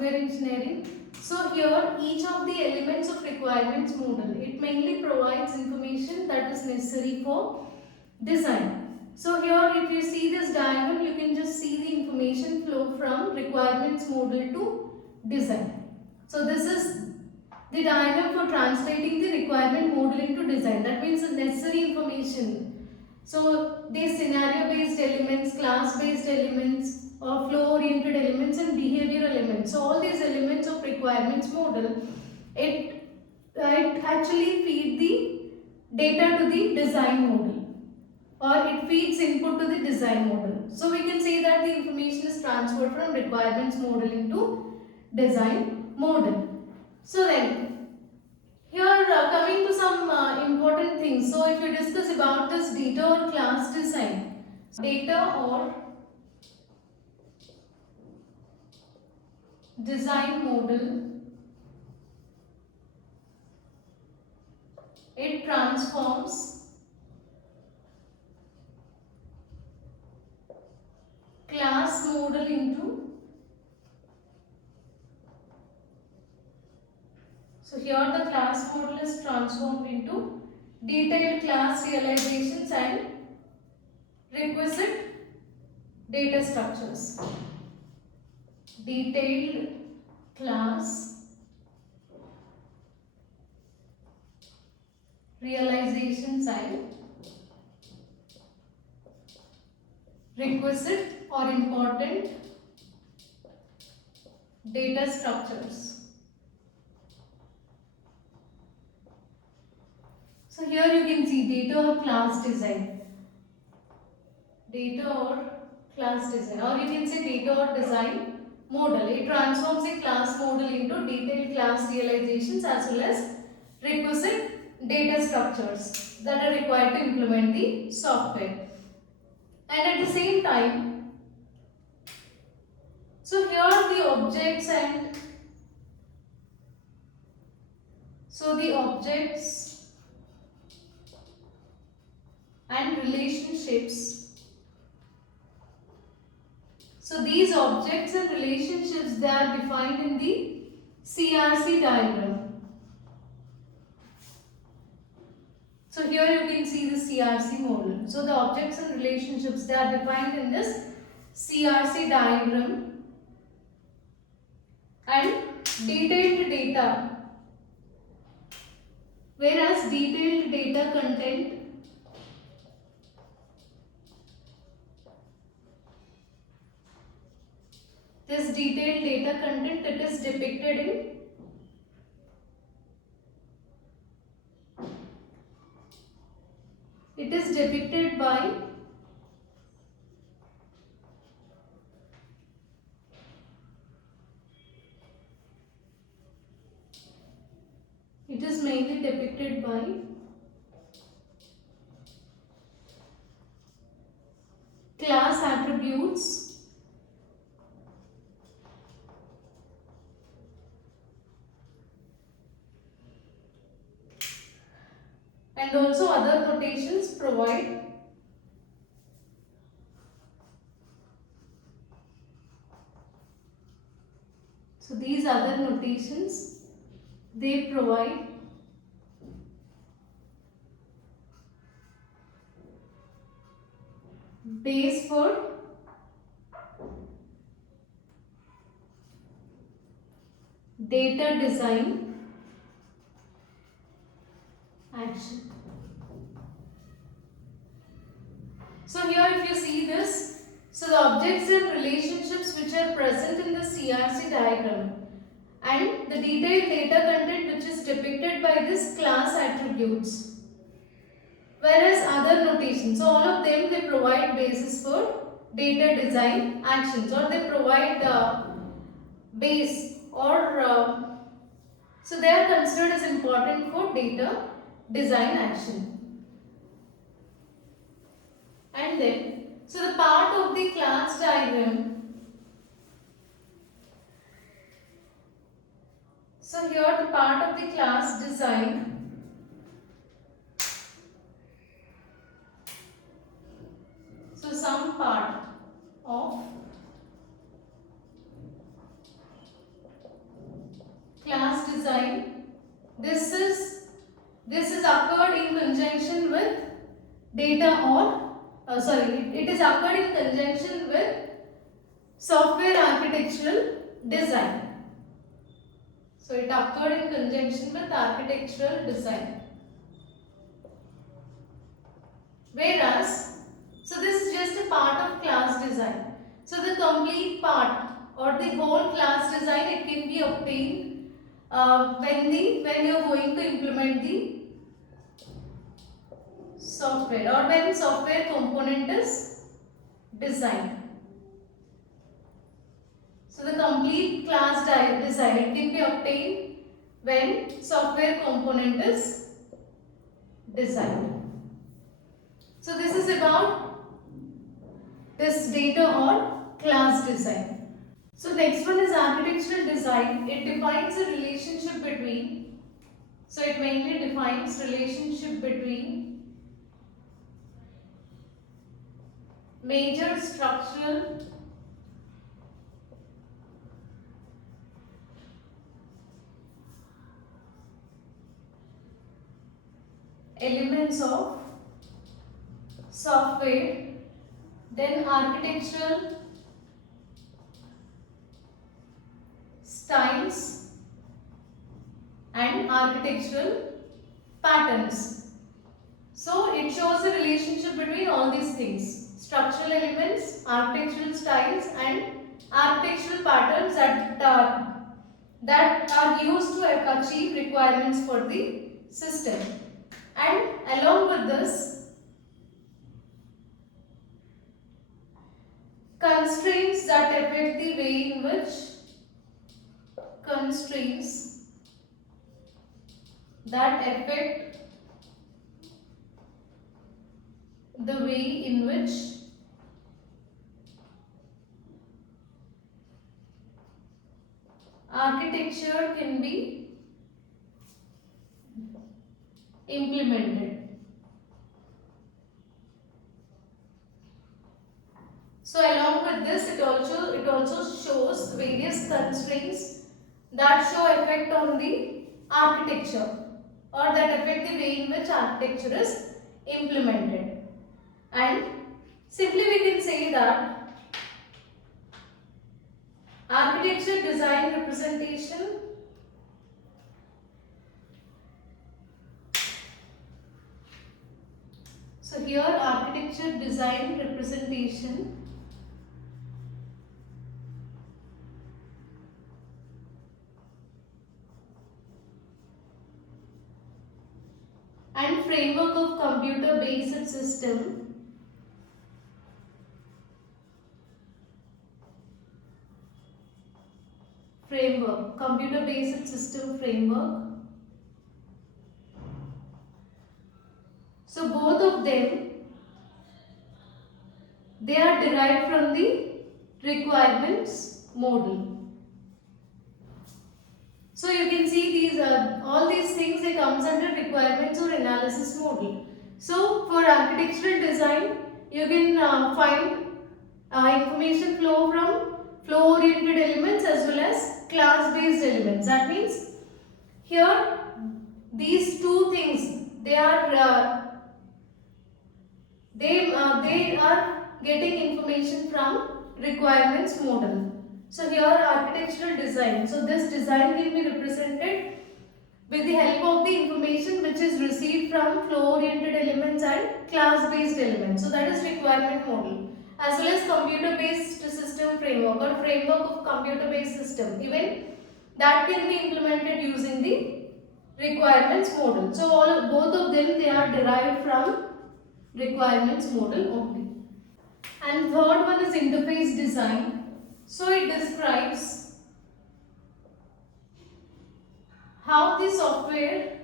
software engineering. So here each of the elements of requirements model, it mainly provides information that is necessary for design. So here if you see this diagram, you can just see the information flow from requirements model to design. So this is the diagram for translating the requirement model into design. That means the necessary information. So these scenario based elements, class based elements, or flow oriented elements and behavioral elements. So all these elements of requirements model, it actually feed the data to the design model, or it feeds input to the design model. So we can say that the information is transferred from requirements model into design model. So then here coming to some important things. So if you discuss about this data or class design, data or design model, it transforms class model into, so here the class model is transformed into detailed class realizations and requisite data structures. Detailed class realizations and requisite or important data structures. So here you can see data or class design. Data or class design, or you can say data or design model. It transforms a class model into detailed class realizations as well as requisite data structures that are required to implement the software. And at the same time, so here are the objects and the objects and relationships. So these objects and relationships, they are defined in the CRC diagram. So here you can see the CRC model. So the objects and relationships, they are defined in this CRC diagram, and detailed data, whereas detailed data content this detailed data content, it is depicted in by it is mainly depicted by class attributes and also other notations provide so these other notations, they provide base for data design action. So here if you see this, so the objects and relationships which are present in the CRC diagram and the detailed data content which is depicted by this class attributes, whereas other notations, so all of them, they provide basis for data design actions, or they provide base, or so they are considered as important for data design action. And then, so the part of the class diagram, so here the part of the class design, so some part of data or it is occurred in conjunction with software architectural design. So it occurred in conjunction with architectural design. Whereas, so this is just a part of class design. So the complete part or the whole class design, it can be obtained when you are going to implement the software or when software component is designed. So the complete class design, it can be obtained when software component is designed. So this is about this data or class design. So next one is architectural design. It defines a relationship between, so it mainly defines relationship between major structural elements of software, then architectural styles and architectural patterns. So it shows the relationship between all these things: structural elements, architectural styles and architectural patterns that are used to achieve requirements for the system. And along with this, constraints that affect the way in which constraints that affect the way in which architecture can be implemented. So along with this, it also shows various constraints that show effect on the architecture or that affect the way in which architecture is implemented. And simply we can say that architecture design representation so here architecture design representation and framework of computer based system computer based system framework. So both of them, they are derived from the requirements model. So you can see these all these things, they comes under requirements or analysis model. So for architectural design, you can find information flow from flow oriented elements as well as class based elements. That means here these two things, they are getting information from requirements model. So here architectural design. So this design can be represented with the help of the information which is received from flow oriented elements and class based elements. So that is requirement model, as well as computer based system framework or framework of computer based system. Even that can be implemented using the requirements model. So both of them, they are derived from requirements model only. And third one is interface design. So it describes how this software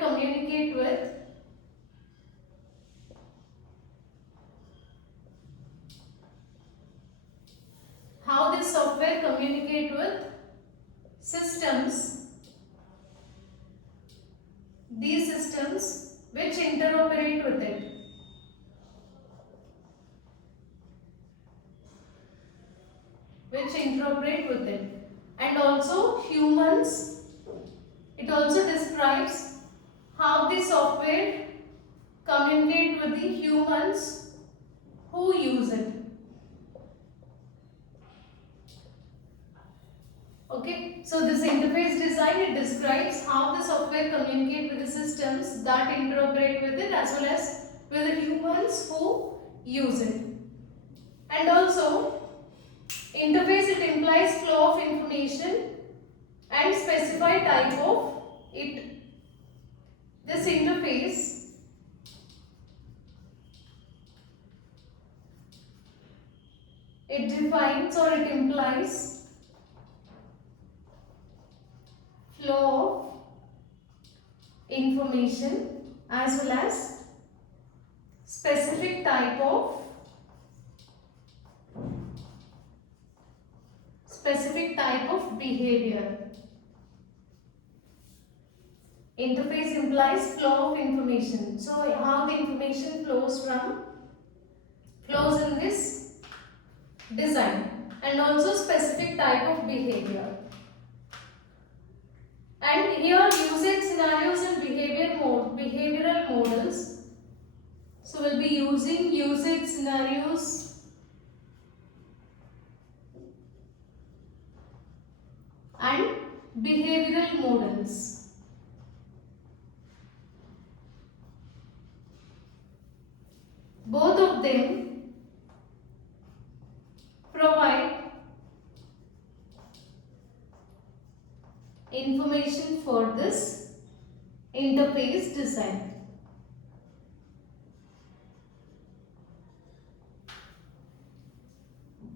communicate with systems, these systems which interoperate with it. And also humans. It also describes how the software communicate with the humans who use it. Okay, so this interface design, it describes how the software communicate with the systems that interoperate with it as well as with the humans who use it. And also, interface, it implies flow of information and specified type of it. This interface it defines or it implies flow of information as well as specific type of behavior. Interface implies flow of information. So how the information flows in this design, and also specific type of behavior. And here usage scenarios and behavioral models. So we'll be using usage scenarios and behavioral models. Both of them provide information for this interface design.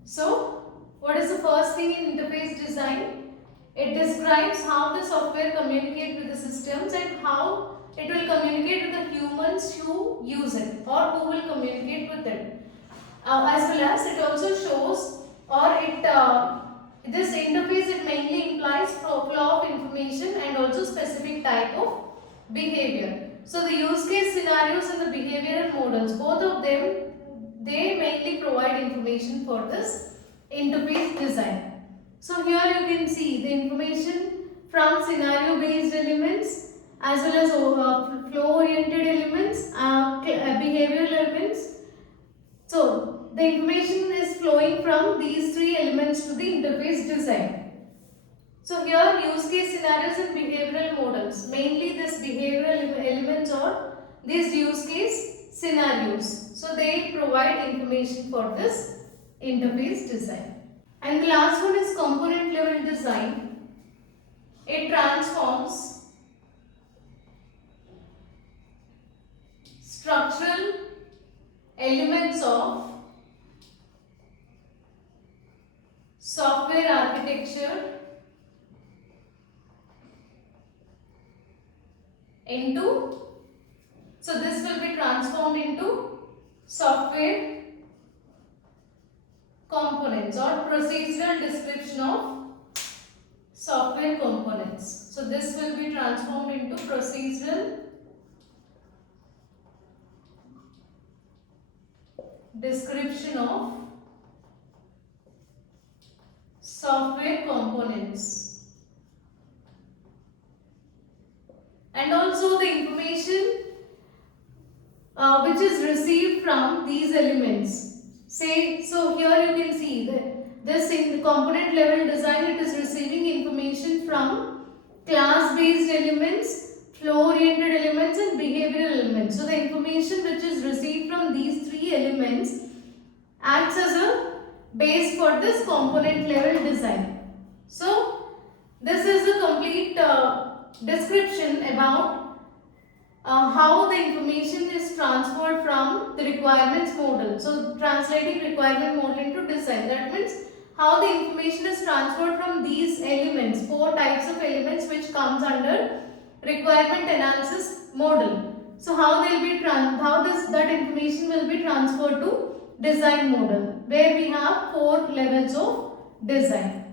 So, what is the first thing in interface design? It describes how the software communicates with the systems and how it will communicate with the humans who use it or who will communicate with it. As well as it also shows, or this interface, it mainly implies flow of information and also specific type of behavior. So the use case scenarios and the behavioral models, both of them, they mainly provide information for this interface design. So here you can see the information from scenario based elements as well as flow oriented elements, behavioral elements. So the information is flowing from these three elements to the interface design. So here use case scenarios and behavioral models, mainly this behavioral elements or these use case scenarios. So they provide information for this interface design. And the last one is component level design. It transforms structural elements of software architecture into, so this will be transformed into software components or procedural description of software components. So this will be transformed into procedural description of software components. And also the information which is received from these elements. Say, so here you can see that this in the component level design, it is receiving information from class based elements, flow oriented elements and behavioral elements. So the information which is received from these three elements acts as a base for this component level design. So this is a complete description about how the information is transferred from the requirements model. So translating requirement model into design, that means how the information is transferred from these elements, four types of elements which comes under requirement analysis model. So how they will be that information will be transferred to design model, where we have four levels of design.